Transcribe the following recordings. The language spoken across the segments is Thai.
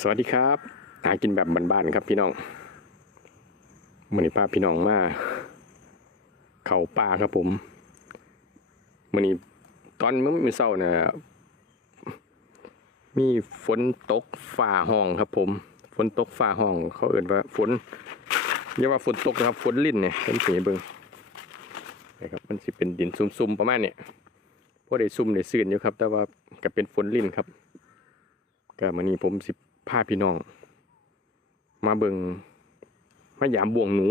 สวัสดีครับ หากินแบบบ้านๆครับพี่น้องมือนี้พาพี่น้องมา เข่าป่าครับผมมือนี้ตอนเมื้อมื้อเช้าเนี่ยมีฝนตกฝ่าห้องครับ ผม ฝนตกฝ่าห้อง เขาเอ่นว่าฝนอย่าว่าฝนตกนะครับ ฝนลิ่นเนี่ยเป็นสีเบิงนะครับ มันสิเป็นดินซุ่มๆประมาณเนี่ยพอได้ซุ่มได้ซื่นอยู่ครับ แต่ว่าก็เป็นฝนลิ่นครับก็มือนี้ผมสิ พาพี่น้อง มาเบิงมายามบ่วงหนู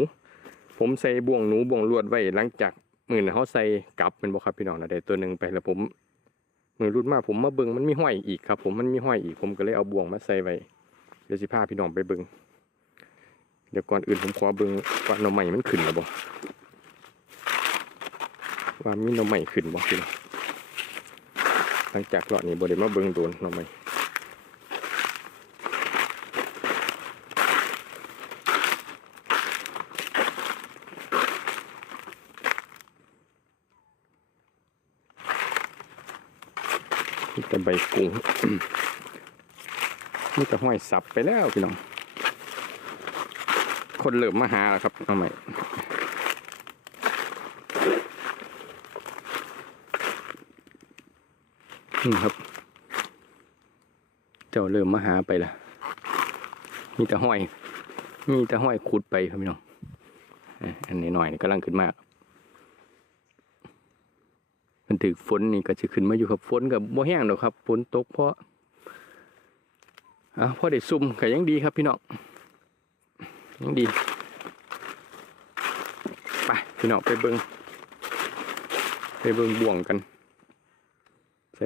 ผมใส่บ่วงหนูบ่วงลวดไว้หลังจากมื้อนั้นเฮาใส่กลับแม่นบ่ครับพี่น้องนะได้ตัวหนึ่งไปแล้วผมมือรุ่นมาผมมาเบิงมันมีห้อยอีกครับ ผมมันมีห้อยอีกผมก็เลยเอาบ่วงมาใส่ไว้เดี๋ยวสิพาพี่น้องไปเบิงเดี๋ยวก่อนอื่นผมขอเบิงว่าหน่อไม้มันขึ้นแล้วบ่ว่ามีหน่อไม้ขึ้นบ่พี่น้องหลังจากเลาะนี้บ่ได้มาเบิงโดนหน่อไม้ ใบกุ้งมีแต่ห้อยสับไปแล้วพี่น้อง คนเริ่มมาหาแล้วครับเอาใหม่นี่ครับ เจ้าเริ่มมาหาไปละมีแต่ห้อย มีแต่ห้อยขุดไปครับพี่น้อง อันนี้หน่อยกำลังขึ้นมาก มัน ถึกฝนนี่ก็จะขึ้นมาอยู่ครับฝนกับบ่แห้งดอกครับฝนตกเพราะอะพอได้ซุ่มก็ยังดีครับพี่น้องยังดีไปพี่น้องไปเบิงไปเบิงบ่วงกัน ใส่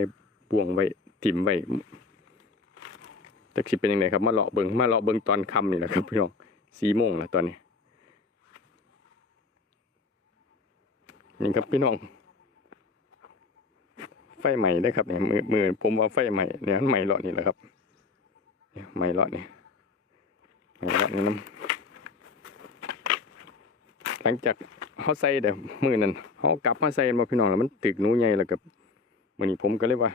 บ่วงไว้ถิ่มไว้จะคิดเป็นยังไงครับมาเลาะเบิงมาเลาะเบิงตอนค่ำนี่แหละครับพี่น้องสี่โมงแล้วตอนนี้นี่ครับพี่น้อง ไฟใหม่ได้ครับเนี่ยมือมือผมว่าไฟใหม่เนี่ยมันใหม่เลาะนี่แหละครับเนี่ยใหม่เลาะนี่ใหม่เลาะนี่น้ำหลังจากเขาใส่เดี๋ยวมือนั้นเขากลับมาใส่มาพี่น้องแล้วมันตึกนูใหญ่แล้วกับมือนี้ผมก็เลยว่า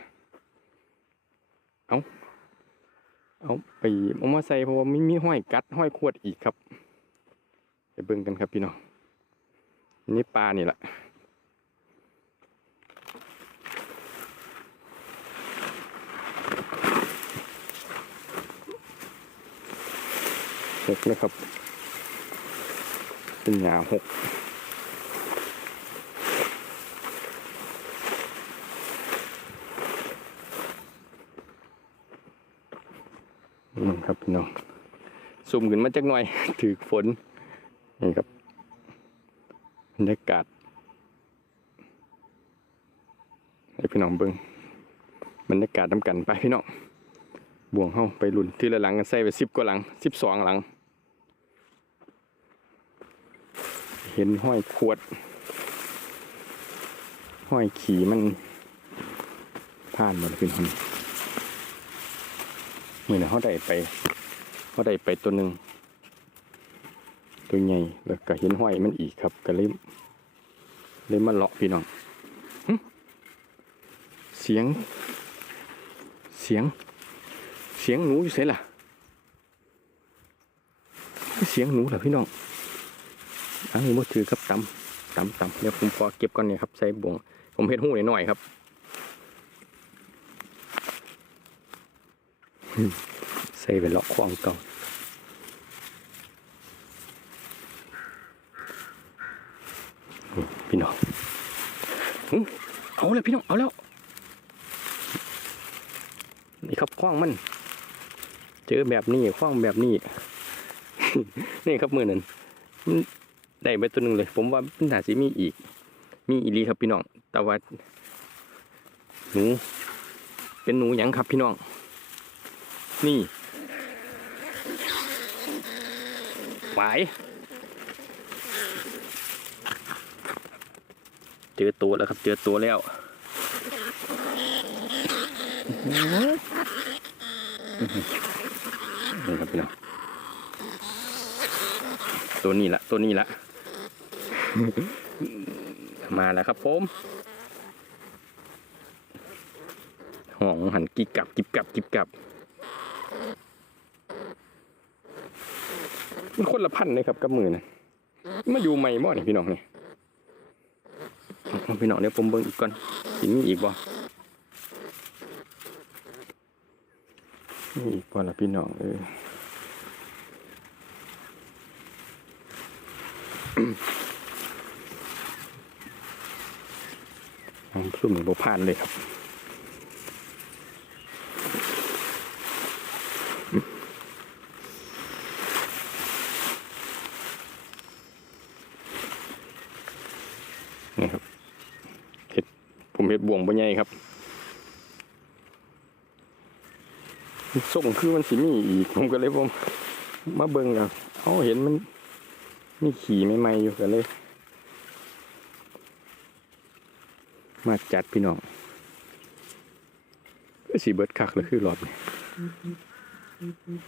เอาเอาไปเอามาใส่เพราะว่าไม่มีห้อยกัดห้อยขวดอีกครับไปเบิ่งกันครับพี่น้องนี่ปลานี่แหละ หกนะครับ เป็นหยาหกนี่ครับพี่น้องซุ่มขึ้นมาจักหน่อยถือฝน นี่ครับบรรยากาศให้พี่น้องเบิ้งบรรยากาศน้ำกันไปพี่น้องบ่วงเข้าไปหลุนที่ละหลังกันใส่ไปสิบกว่าหลังสิบสองหลัง เห็นห้อยขวด ห้อยขี่มันผ่านหมดขึ้นคนเมื่อนเขาได้ไปเขาได้ไปตัวหนึ่งตัวใหญ่แล้วก็เห็นห้อยมันอีกครับ ก็เลยเลยมาเลาะพี่น้องเสียง เสียง เสียงหนูอยู่ไสล่ะ เสียงหนูเหรอพี่น้อง อันนี้บ่ถือครับตำตำตำเดี๋ยวผมขอเก็บก่อนเนี่ยครับใส่บ่วงผมเฮ็ดหูหน่อยครับใส่ไปเลาะควางเก่านี่พี่น้องอื้อเอาเลยพี่น้อง เอาแล้ว นี่ครับคว้างมัน เจอแบบนี้คว้างแบบนี้ นี่ครับมือนั้นมัน ได้ไปตัวหนึ่งเลย ผมว่ามันน่าจะมีอีก มีอีลีครับพี่น้อง แต่ว่าหนู เป็นหนูหยังครับพี่น้อง นี่หวายเจอตัวแล้วครับ เจอตัวแล้วนี่ครับพี่น้องตัวนี้ละตัวนี้ละ มาแล้วครับผมห่องหันกิบกับกิบกับกิบกับมันคนละพันเลยครับกับมือนะมาอยู่ใหม่บ่นี่ยพี่น้องเนี่เอาพี่น้องเดี๋ยวผมเบิ่งอีกก่อนสิมีอีกบ่มีอีกบ่ล่ะพี่น้องเออ น้ำ ซุ่มนี่บ่ผ่านเลยครับนี่ครับเห็ดผมเห็ดบ่วงบ่ใหญ่ครับส่งคือมันสิมีอีกผมก็เลยผมมาเบิ่งแล้วเขาเห็นมันมีขี่ใหม่ๆอยู่กันเลย มาจัดพี่น้องคือสีเบิดคักเลยคือรอบนี้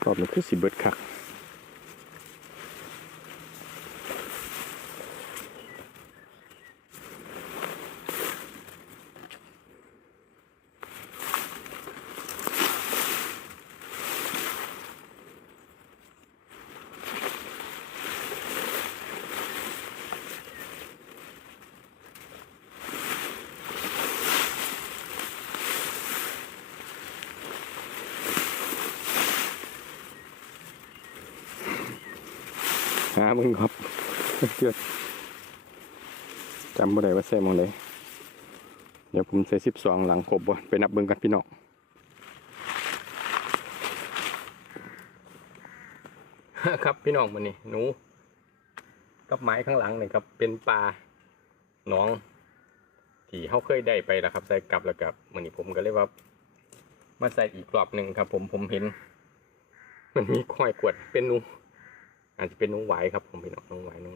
รอบนี้คือสีเบิดคัก มึงครับเกือจำบ่ได้ว่าใส่มองเลยเดี๋ยวผมใส่สิบสองหลังครบบ่ไปนับเบิ่งกันพี่น้องครับพี่น้องมันนี่หนูกับไม้ข้างหลังนี่ครับ เป็นปลาหน้อง ที่เขาเคยได้ไปแล้วครับ ใส่กลับแล้วกับมันนี่ผมก็เลยว่ามาใส่อีกรอบหนึ่งครับ ผมผมเห็น มันมีควายกวดเป็นหนู อาจจะเป็นหนูไหวครับ ผมเป็นน้องไหวน้อง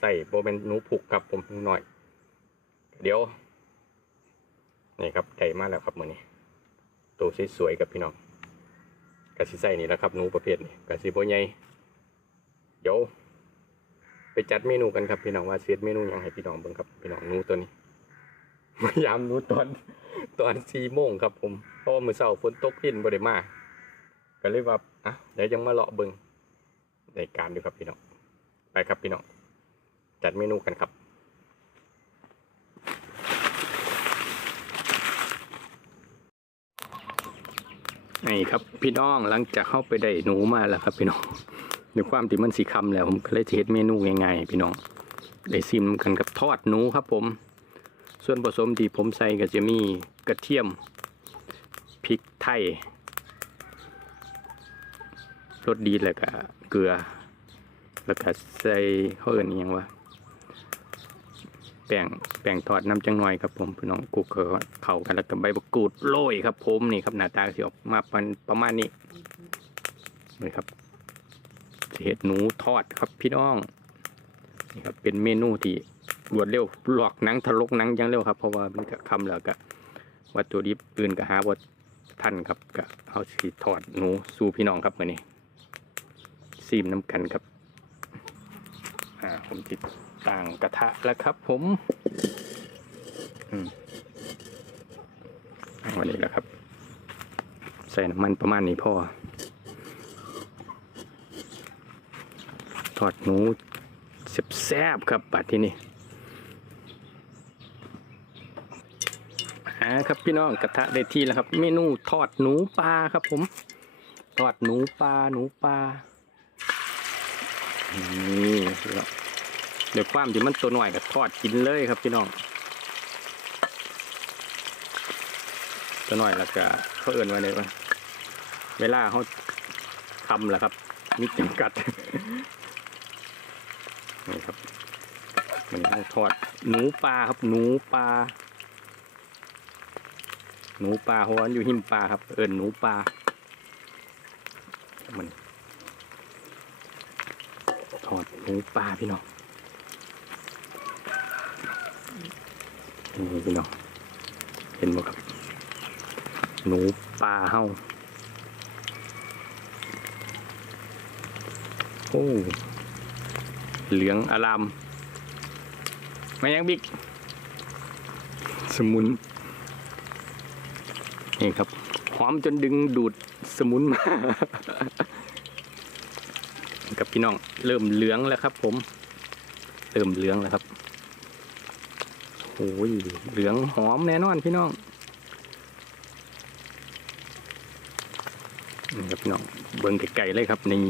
ใส่โบเป็นหนูผูกครับผมหน่อย เดี๋ยวนี่ครับไก่มากแล้วครับมือนี้ตัวสวยๆกับพี่น้องกะสิใส่นี่แหละครับหนูประเภทนี้กะสิโบใหญ่เดี๋ยวไปจัดเมนูกันครับพี่น้องว่าเซตเมนูยังให้พี่น้องเบิ่งครับพี่น้องหนูตัวนี้พยายามหนูตอนตอนสี่โมงครับผมเพราะว่ามือเช้าฝนตกพินบ่ได้มาก็เลยว่าอะเดี๋ยวยังมาเลาะเบิ่ง ในการดูครับพี่น้อง ไปครับพี่น้อง จัดเมนูกันครับ นี่ครับพี่น้องหลังจากเข้าไปได้หนูมาแล้วครับพี่น้องด้วยความที่มันสีคำแล้วผมก็เลยจะเฮ็ดเมนูง่ายๆพี่น้องได้ซิมกันกับทอดหนูครับผม ส่วนผสมที่ผมใส่ก็จะมีกระเทียมพริกไทยรสดีแล้วก็ เกลือ แล้วก็ใส่เขาเอื่นอิหยังว่าแป้งแป้งทอดน้ำจังหน่อยครับผมพี่น้องกุกเขาเข้ากันแล้วก็ใบมะกรูดโรยครับ ผมนี่ครับหน้าตาสิออกมาเป็นประมาณนี้นี่ครับเห็ดหนูทอดครับพี่น้องนี่ครับเป็นเมนูที่รวดเร็วหลอกหนังทะลกหนังยังเร็วครับ เพราะว่ามันก็คำแล้วก็วัตถุดิบอื่นก็หาว่าท่านครับก็เอาสีทอดหนูสู่พี่น้องครับเมื่อนี้ ซีมน้ำกันครับอ่าผมติดต่างกระทะแล้วครับ ผมอืมเอาวันนี้แหละครับ ใส่น้ำมันประมาณนี้พอทอดหนูแซ่บๆครับปัดที่นี่อ่าครับพี่น้องกระทะได้ที่แล้วครับ เมนูทอดหนูปลาครับผม ทอดหนูปลาหนูปลา นี่ครับเดี๋ยวความที่มันตัวหน่อยก็ทอดกินเลยครับพี่น้อง ตัวหน่อยแล้วก็เขาเอื่นไว้เลยว่าเวลาเขาทำแหละครับมีจำกัดนี่ครับมันเขาทอดหนูปลาครับ หนูปลาหนูปลาเพราะว่าอยู่หิมปลาครับ เอิญหนูปลามัน ทอด หมูปลาพี่น้องนี่พี่น้อง เห็นไหมครับ หนูปลาเฮาโอ้ เหลืองอาราม มายังบิ๊ก สมุน นี่ครับ หอมจนดึงดูดสมุนมากับ พี่น้องเริ่มเหลืองแล้วครับ ผมเริ่มเหลืองแล้วครับโอ้ยเหลืองหอมแน่นอนพี่น้องนี่ครับพี่น้องเบิ่งไก่ๆเลยครับนี่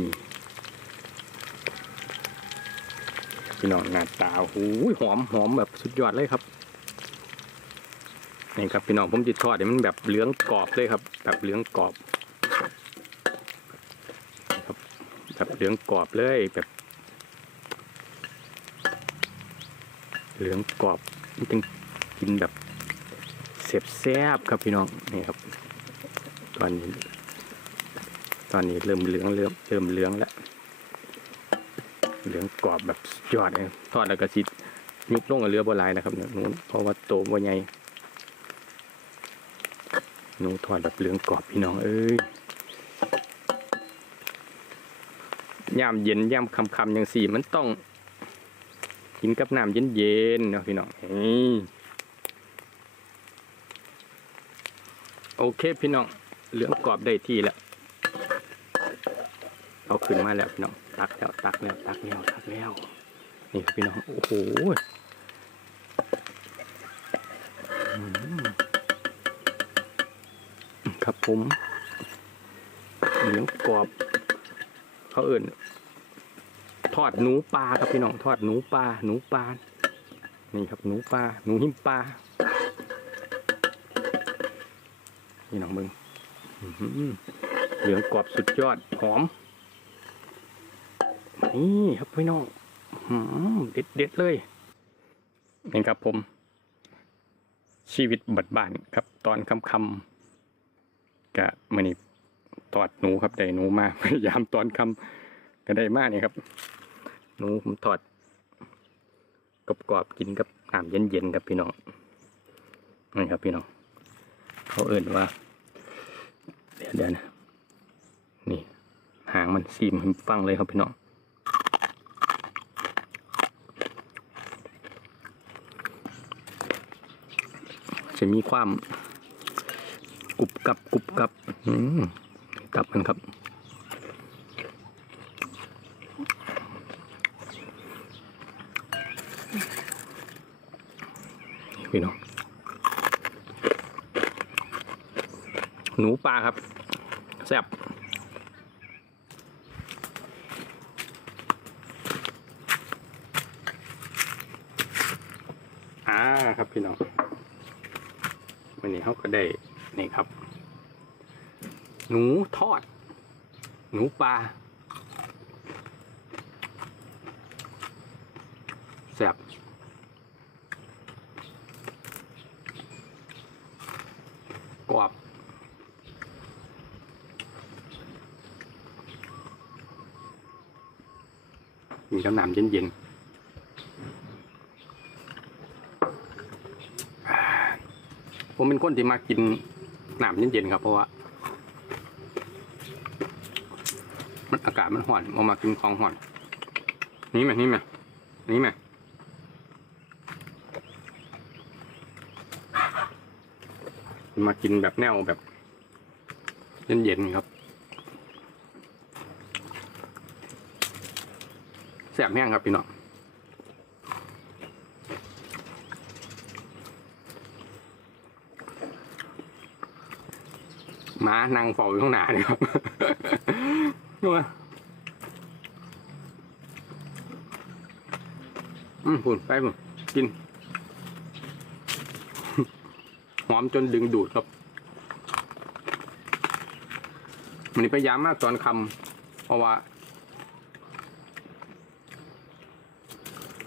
พี่น้องหน้าตาโอ้ยหอมหอมแบบสุดยอดเลยครับนี่ครับพี่น้องผมจะทอดให้มันแบบเหลืองกรอบเลยครับ แบบเหลืองกรอบ แบบ เหลืองกรอบเลยแบบ เหลืองกรอบมันจึงกินแบบเสียบแซบๆครับพี่น้องนี่ครับ ตอนนี้ ตอนนี้เริ่มเหลืองเริ่มเริ่มเหลืองแล้วเหลืองกรอบแบบยอดเลยทอดแล้วก็สิดยุบลงกับเรือบัวลายนะครับเนี่ยนู้นเพราะว่าโตบัวใหญ่หนูทอดแบบเหลืองกรอบพี่น้องเอ้ย ยามเย็นยามคำคำอย่างสี่ มันต้องกินกับน้ำเย็นเย็นๆเนาะพี่น้องโอเคพี่น้องเหลืองกรอบได้ที่แล้วเอาขึ้นมาแล้วพี่น้องตักแล้วตักแล้วตักแล้วตักแล้วนี่พี่น้องโอ้โหครับผมเหลืองกรอบ เขาเอิ่นทอดหนูปลาครับพี่น้องทอดหนูปลาหนูปลานี่ครับหนูปลาหนูหิมปลานี่น้องมึงเหลืองกรอบสุดยอดหอม นี่ครับพี่น้องเด็ดเด็ดเลยนี่ครับผม ชีวิตบัดบ้านครับ ตอนคำคำๆกะมื่อนี้ ทอดหนูครับได้หนูมาพยายามตอนคำก็ได้มากนี่ครับ หนูผมทอดกรอบๆกินกับน้ำเย็นๆครับพี่น้องนี่ครับพี่น้องเขาเอ่นว่า เดี๋ยวเดี๋ยวนะ นี่ หางมันซีมฟังเลยครับพี่น้องจะมีความกรุบกับกรุบกับ อืม กลับมันครับ พี่น้องหนูปลาครับ แซ่บอ่าครับพี่น้องวันนี้เขาก็ได้นี่ครับ หนูทอด หนูปลาแซ่บกรอบมีน้ำน้ำเย็นๆผมเป็นคนที่มากินน้ำเย็นๆครับเพราะว่า มันอากาศมันห่อนเอามากินของห่อน นี่ไหมนี่ไหมนี่ไหมมากินแบบแนวแบบ เย็นๆครับแซ่บแห้งครับพี่น้องหมานั่งฝ้าอยู่ข้างหน้าเลยครับ นัวอืมปุ่นไปปุ่นกิน หอมจนดึงดูดครับมันนี้พยายามมากตอนคำเพราะว่า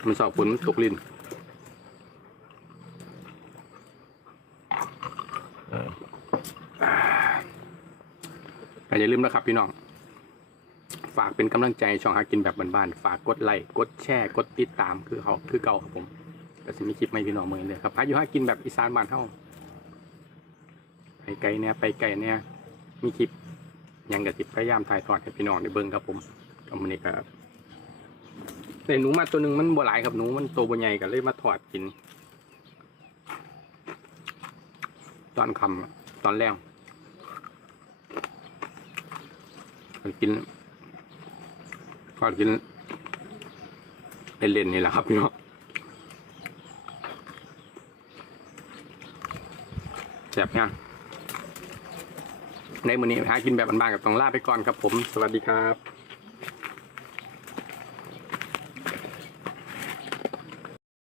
มันสอบฝนมันตกลิ้นแต่อย่าลืมนะครับพี่น้อง ฝากเป็นกำลังใจช่องหากินแบบบ้านๆฝากกดไลค์กดแชร์กดติดตามคือเขาคือเก่าครับผมก็จะมีคลิปไม่พี่น้องเมืองเลยครับพาอยู่หากินแบบอีสานบ้านเฮาไปไกลเนี่ยไปไกลเนี่ยมีคลิปยังกะติดพยายามถ่ายทอดให้พี่น้องได้เบิ่งครับผมก็มันนี่ครับในหนูมาตัวหนึ่งมันบ่หลายครับหนูมันโตบ่ใหญ่กันเลยมาทอดกิน ตอนคำตอนแรงมัน กินก็กินเล่นนี่แหละครับพี่น้องแซ่บยังในมือนี้หากินแบบบ้านๆกับต้องลาไปก่อนครับผม สวัสดีครับ